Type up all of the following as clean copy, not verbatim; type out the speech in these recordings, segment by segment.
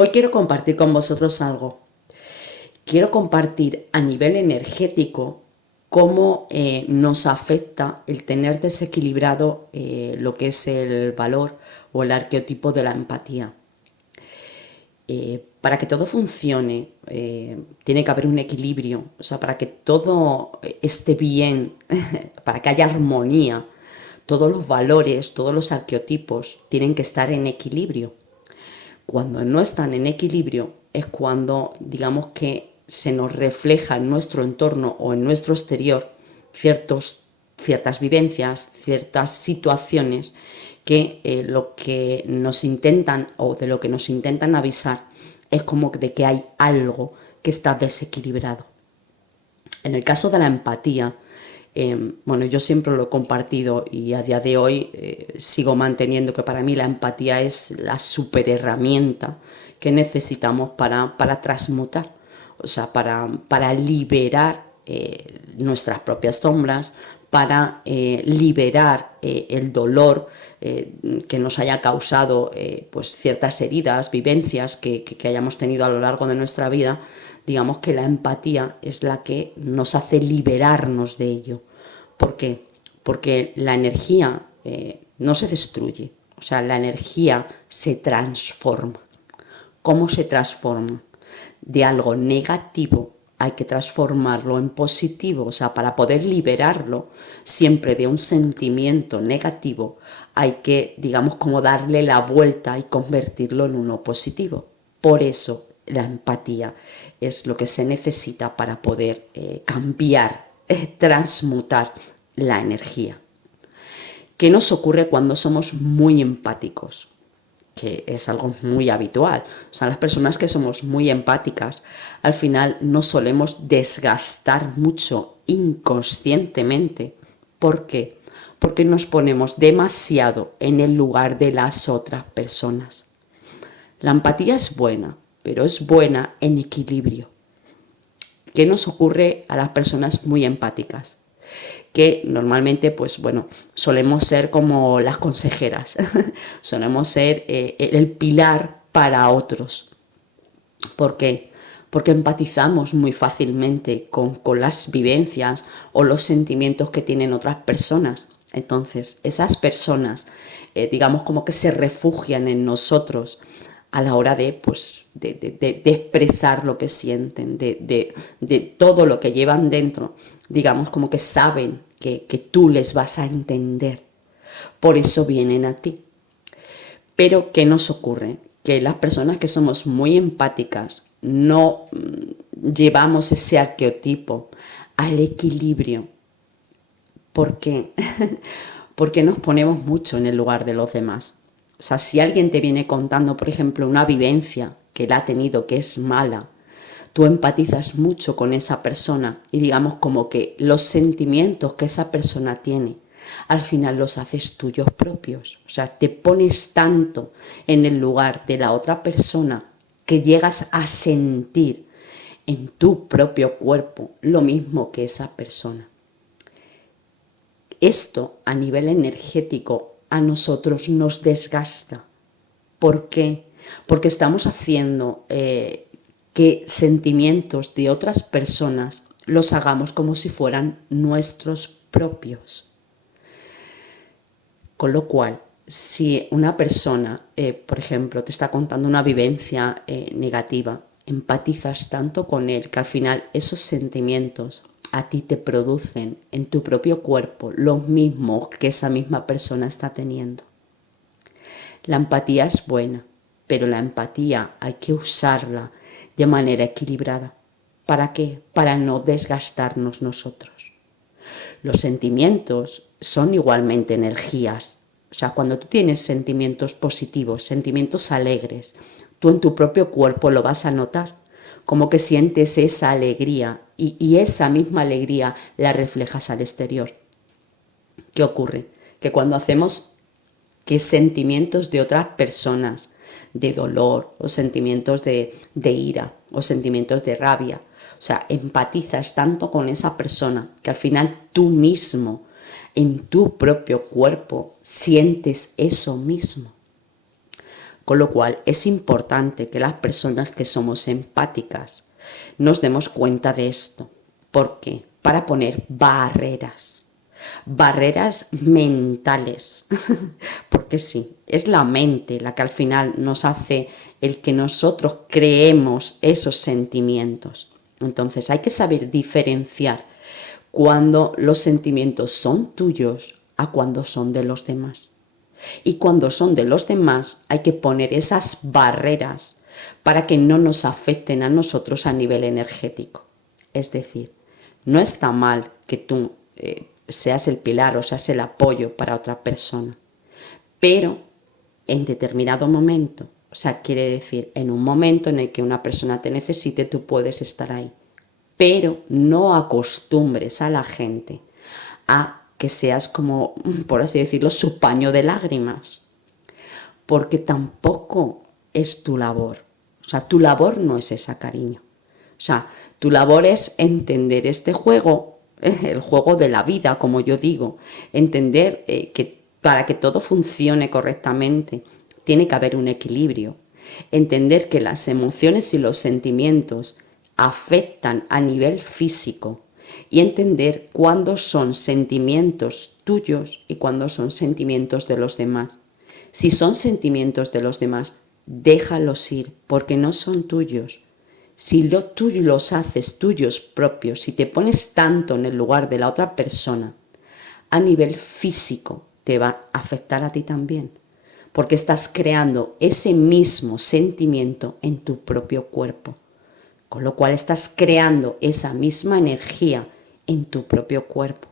Hoy quiero compartir con vosotros algo. Quiero compartir a nivel energético cómo nos afecta el tener desequilibrado lo que es el valor o el arqueotipo de la empatía. Para que todo funcione, tiene que haber un equilibrio, o sea, para que todo esté bien, para que haya armonía, todos los valores, todos los arqueotipos tienen que estar en equilibrio. Cuando no están en equilibrio es cuando, digamos, que se nos refleja en nuestro entorno o en nuestro exterior ciertas vivencias, ciertas situaciones que lo que nos intentan o de lo que nos intentan avisar es como de que hay algo que está desequilibrado. En el caso de la empatía, bueno, yo siempre lo he compartido y a día de hoy sigo manteniendo que para mí la empatía es la super herramienta que necesitamos para transmutar, o sea, para liberar nuestras propias sombras, para liberar el dolor que nos haya causado pues ciertas heridas, vivencias que hayamos tenido a lo largo de nuestra vida. Digamos que la empatía es la que nos hace liberarnos de ello. ¿Por qué? Porque la energía no se destruye, o sea, la energía se transforma. ¿Cómo se transforma? De algo negativo hay que transformarlo en positivo, o sea, para poder liberarlo siempre de un sentimiento negativo hay que, digamos, como darle la vuelta y convertirlo en uno positivo. Por eso la empatía es lo que se necesita para poder cambiar, transmutar la energía. ¿Qué nos ocurre cuando somos muy empáticos? Que es algo muy habitual. O sea, las personas que somos muy empáticas, al final nos solemos desgastar mucho inconscientemente. ¿Por qué? Porque nos ponemos demasiado en el lugar de las otras personas. La empatía es buena, pero es buena en equilibrio. ¿Qué nos ocurre a las personas muy empáticas? Que normalmente, pues bueno, solemos ser como las consejeras, solemos ser el pilar para otros. ¿Por qué? Porque empatizamos muy fácilmente con las vivencias o los sentimientos que tienen otras personas. Entonces, esas personas, digamos, como que se refugian en nosotros a la hora de, pues, de expresar lo que sienten, de todo lo que llevan dentro, digamos, como que saben que tú les vas a entender. Por eso vienen a ti. Pero, ¿qué nos ocurre? Que las personas que somos muy empáticas no llevamos ese arqueotipo al equilibrio. ¿Por qué? Porque nos ponemos mucho en el lugar de los demás. O sea, si alguien te viene contando, por ejemplo, una vivencia que él ha tenido que es mala, tú empatizas mucho con esa persona y digamos como que los sentimientos que esa persona tiene, al final los haces tuyos propios. O sea, te pones tanto en el lugar de la otra persona que llegas a sentir en tu propio cuerpo lo mismo que esa persona. Esto a nivel energético a nosotros nos desgasta. ¿Por qué? Porque estamos haciendo que sentimientos de otras personas los hagamos como si fueran nuestros propios. Con lo cual, si una persona, por ejemplo, te está contando una vivencia negativa, empatizas tanto con él que al final esos sentimientos a ti te producen en tu propio cuerpo lo mismo que esa misma persona está teniendo. La empatía es buena, pero la empatía hay que usarla de manera equilibrada. ¿Para qué? Para no desgastarnos nosotros. Los sentimientos son igualmente energías. O sea, cuando tú tienes sentimientos positivos, sentimientos alegres, tú en tu propio cuerpo lo vas a notar. Como que sientes esa alegría y esa misma alegría la reflejas al exterior. ¿Qué ocurre? Que cuando hacemos que sentimientos de otras personas, de dolor o sentimientos de ira o sentimientos de rabia, o sea, empatizas tanto con esa persona que al final tú mismo, en tu propio cuerpo, sientes eso mismo. Con lo cual es importante que las personas que somos empáticas nos demos cuenta de esto. ¿Por qué? Para poner barreras. Barreras mentales, porque sí, es la mente la que al final nos hace el que nosotros creemos esos sentimientos. Entonces hay que saber diferenciar cuando los sentimientos son tuyos a cuando son de los demás. Y cuando son de los demás hay que poner esas barreras para que no nos afecten a nosotros a nivel energético. Es decir, no está mal que tú seas el pilar o seas el apoyo para otra persona, pero en determinado momento, o sea, quiere decir, en un momento en el que una persona te necesite, tú puedes estar ahí, pero no acostumbres a la gente a que seas como, por así decirlo, su paño de lágrimas, porque tampoco es tu labor. O sea, tu labor no es esa, cariño. O sea, tu labor es entender este juego, el juego de la vida, como yo digo, entender que para que todo funcione correctamente tiene que haber un equilibrio, entender que las emociones y los sentimientos afectan a nivel físico y entender cuándo son sentimientos tuyos y cuándo son sentimientos de los demás. Si son sentimientos de los demás, déjalos ir porque no son tuyos. Si tú los haces tuyos propios, si te pones tanto en el lugar de la otra persona, a nivel físico te va a afectar a ti también, porque estás creando ese mismo sentimiento en tu propio cuerpo, con lo cual estás creando esa misma energía en tu propio cuerpo.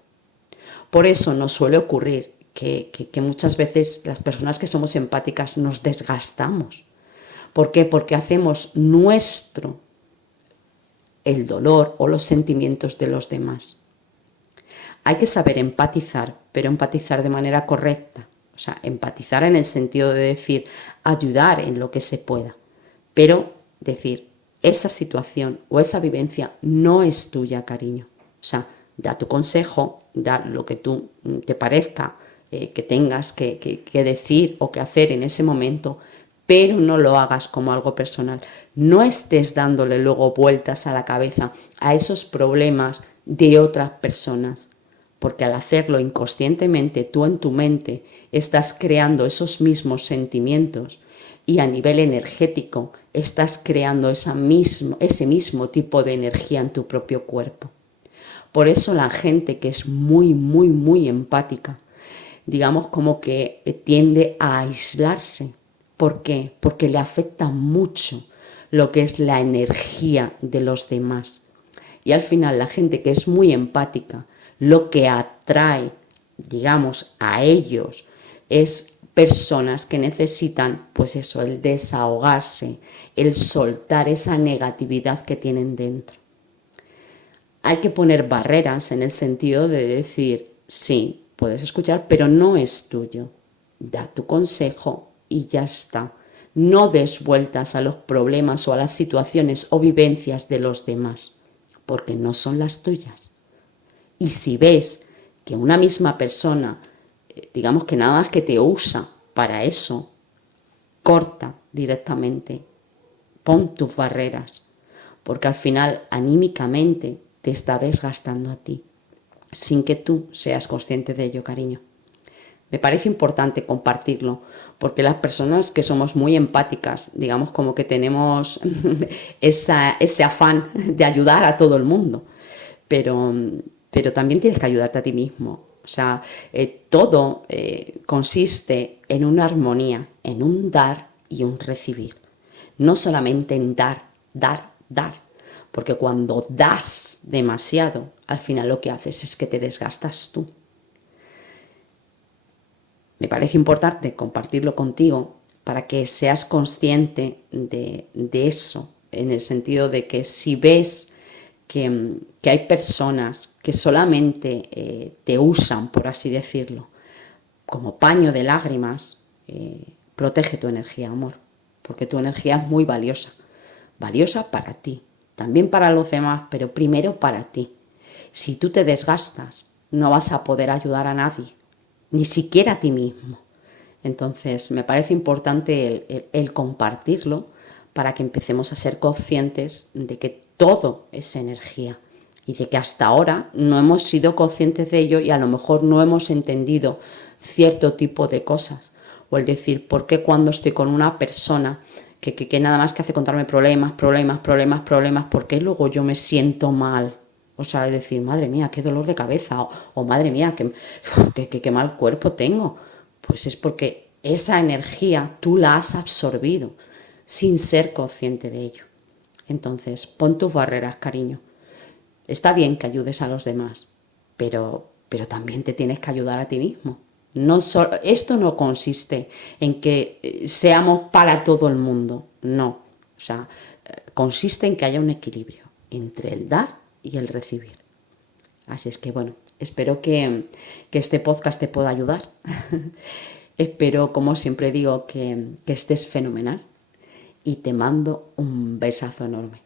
Por eso nos suele ocurrir que muchas veces las personas que somos empáticas nos desgastamos. ¿Por qué? Porque hacemos nuestro el dolor o los sentimientos de los demás. Hay que saber empatizar, pero empatizar de manera correcta. O sea, empatizar en el sentido de decir, ayudar en lo que se pueda. Pero decir, esa situación o esa vivencia no es tuya, cariño. O sea, da tu consejo, da lo que tú te parezca que tengas que decir o que hacer en ese momento, pero no lo hagas como algo personal. No estés dándole luego vueltas a la cabeza a esos problemas de otras personas, porque al hacerlo inconscientemente, tú en tu mente estás creando esos mismos sentimientos y a nivel energético estás creando ese mismo tipo de energía en tu propio cuerpo. Por eso la gente que es muy, muy, muy empática, digamos como que tiende a aislarse. ¿Por qué? Porque le afecta mucho lo que es la energía de los demás. Y al final la gente que es muy empática, lo que atrae, digamos, a ellos es personas que necesitan, pues eso, el desahogarse, el soltar esa negatividad que tienen dentro. Hay que poner barreras en el sentido de decir, sí, puedes escuchar, pero no es tuyo. Da tu consejo y ya está. No des vueltas a los problemas o a las situaciones o vivencias de los demás, porque no son las tuyas. Y si ves que una misma persona, digamos que nada más que te usa para eso, corta directamente, pon tus barreras, porque al final anímicamente te está desgastando a ti, sin que tú seas consciente de ello, cariño. Me parece importante compartirlo, porque las personas que somos muy empáticas, digamos como que tenemos ese afán de ayudar a todo el mundo, pero también tienes que ayudarte a ti mismo. O sea, todo consiste en una armonía, en un dar y un recibir. No solamente en dar, dar, dar, porque cuando das demasiado, al final lo que haces es que te desgastas tú. Me parece importante compartirlo contigo para que seas consciente de eso, en el sentido de que si ves que hay personas que solamente te usan, por así decirlo, como paño de lágrimas, protege tu energía, amor, porque tu energía es muy valiosa, valiosa para ti, también para los demás, pero primero para ti. Si tú te desgastas, no vas a poder ayudar a nadie, ni siquiera a ti mismo. Entonces, me parece importante el compartirlo para que empecemos a ser conscientes de que todo es energía y de que hasta ahora no hemos sido conscientes de ello y a lo mejor no hemos entendido cierto tipo de cosas. O el decir, ¿por qué cuando estoy con una persona que nada más que hace contarme problemas, ¿por qué luego yo me siento mal? O sea, es decir, madre mía, qué dolor de cabeza, o madre mía, qué mal cuerpo tengo. Pues es porque esa energía tú la has absorbido sin ser consciente de ello. Entonces, pon tus barreras, cariño. Está bien que ayudes a los demás, pero también te tienes que ayudar a ti mismo. Esto no consiste en que seamos para todo el mundo, no. O sea, consiste en que haya un equilibrio entre el dar y el recibir. Así es que bueno, espero que este podcast te pueda ayudar. Espero, como siempre digo, que estés fenomenal y te mando un besazo enorme.